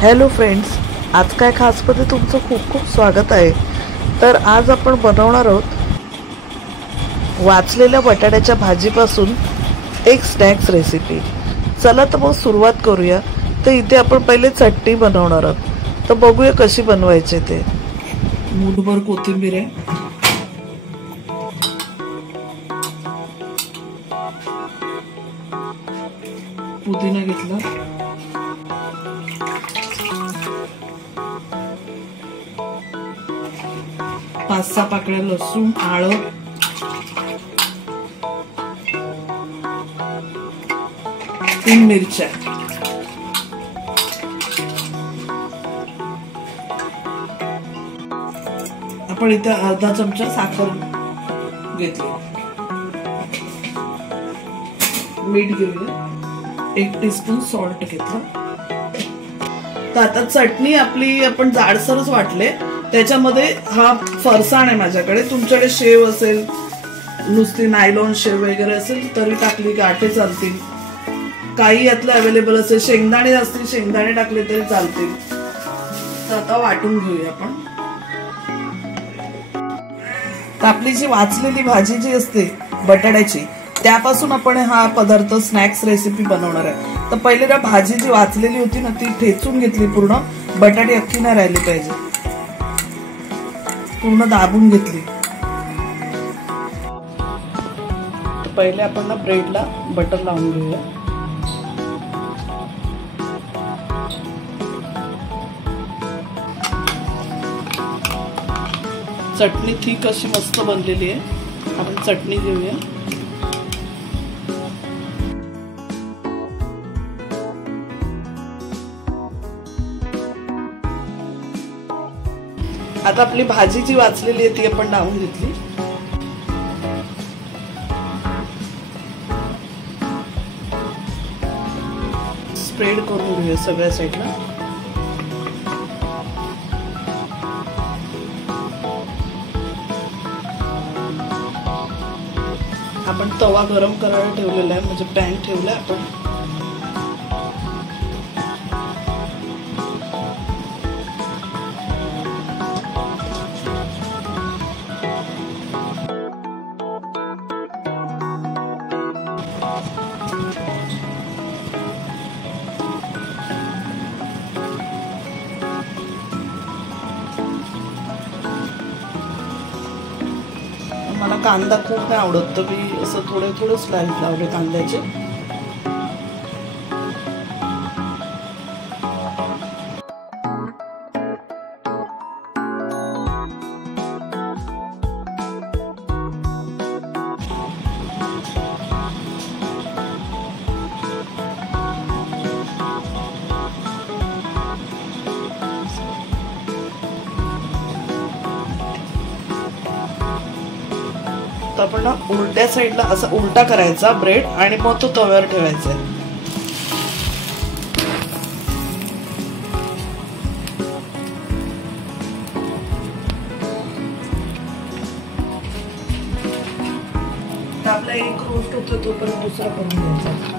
Hello friends, आज काय खासमध्ये तुमचं खूप खूप स्वागत आहे। तर आज आपण बनवणार आहोत वाचलेल्या बटाट्याच्या भाजीपासून एक स्नॅक्स रेसिपी। चला तर मग सुरुवात करूया। तर इथे आपण पहिले चटणी बनवणार आहोत, तर बघूया कशी बनवायची ते। मूठभर कोथिंबीर आहे, पुदिना घेतला, 5-6 पाकळ्या लसूण, आलं, तीन मिरच्या, आपण इथे अर्धा चमचा साखर घेतली, मीठ घेऊया, 1 टीस्पून सॉल्ट घेतला। तर आता चटणी आपली आपण जाडसरच वाटले। त्याच्यामध्ये हा फरसाण आहे माझ्याकडे, तुमच्याकडे शेव असेल, नुसती नायलॉन शेव वगैरे असेल तरी टाकली गाठे चालतील, काही यातलं अवेलेबल असेल, शेंगदाणे असतील शेंगदाणे टाकले तरी चालतील। तर आता वाटून घेऊया आपण। तर आपली जी वाचलेली भाजी जी असते बटाट्याची, त्यापासून आपण हा पदार्थ स्नॅक्स रेसिपी बनवणार आहे। तर पहिले ना भाजी जी वाचलेली होती ना ती ठेचून घेतली पूर्ण, बटाटे अख्खी नाही राहिली पाहिजे, पूर्ण दाबून घेतली। तर पहिले आपण ना ब्रेडला बटर लावून घेऊया। चटणी थिक अशी मस्त बनलेली आहे, आपण चटणी घेऊया। आता आपली भाजी जी वाचलेली आहे ती आपण लावून घेतली। स्प्रेड करून घेऊया सगळ्या साईडला। आपण तवा गरम करायला ठेवलेला आहे, म्हणजे पॅन ठेवलाय आपण। मला कांदा खूप नाही आवडत, तर मी असं थोडे स्लाइस लावले कांद्याचे। आपण उलट्या साईडला असा उलटा करायचा ब्रेड आणि मग तो तव्यावर ठेवायचा। आपला एक रोस्ट होतो तोपर्यंत दुसरा करून घ्यायचा।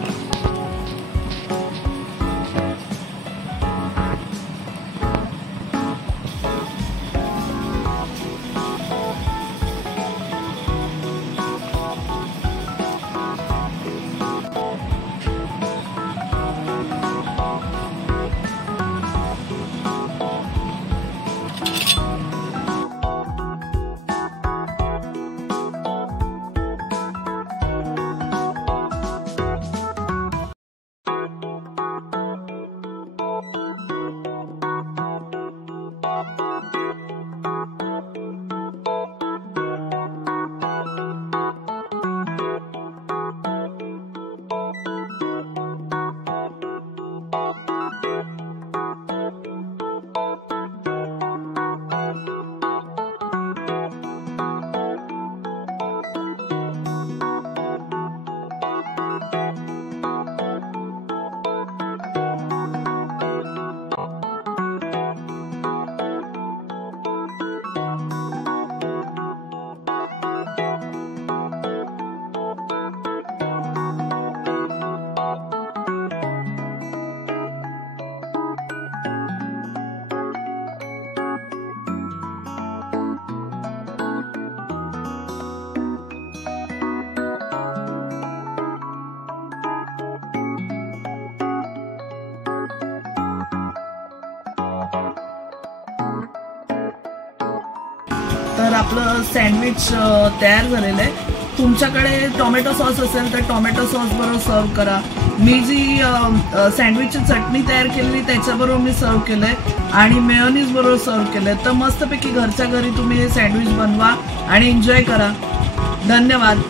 तर आपलं सँडविच तयार झालेलं आहे. तुमच्याकडे टोमॅटो सॉस असेल तर टोमॅटो सॉस बरोबर सर्व करा. मी जी सँडविचची चटणी तयार केलेली त्याच्याबरोबर मी सर्व केलंय आणि मेयोनीज बरोबर सर्व केलंय. तर मस्तपैकी घरच्या घरी तुम्ही हे सँडविच बनवा आणि एन्जॉय करा. धन्यवाद.